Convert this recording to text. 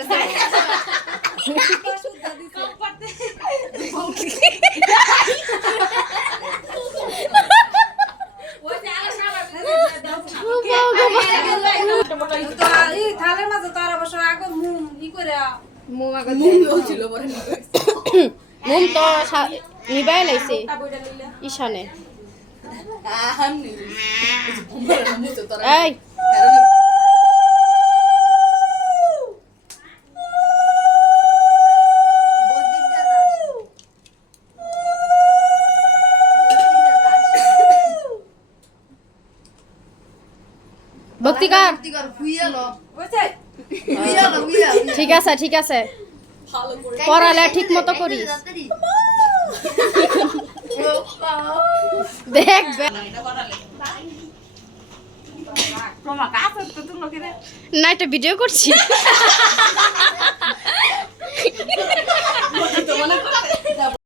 লাগতেছে থালের মাঝে তার অবশ্য আগে মুম ই করে মুম আগে ছিল পরে মুম তো নিবাই লাইছে ঈশানে এই ভক্তিকার ঠিক আছে ঠিক আছে পড়ালে ঠিক মতো করিস দেখ না এটা ভিডিও করছি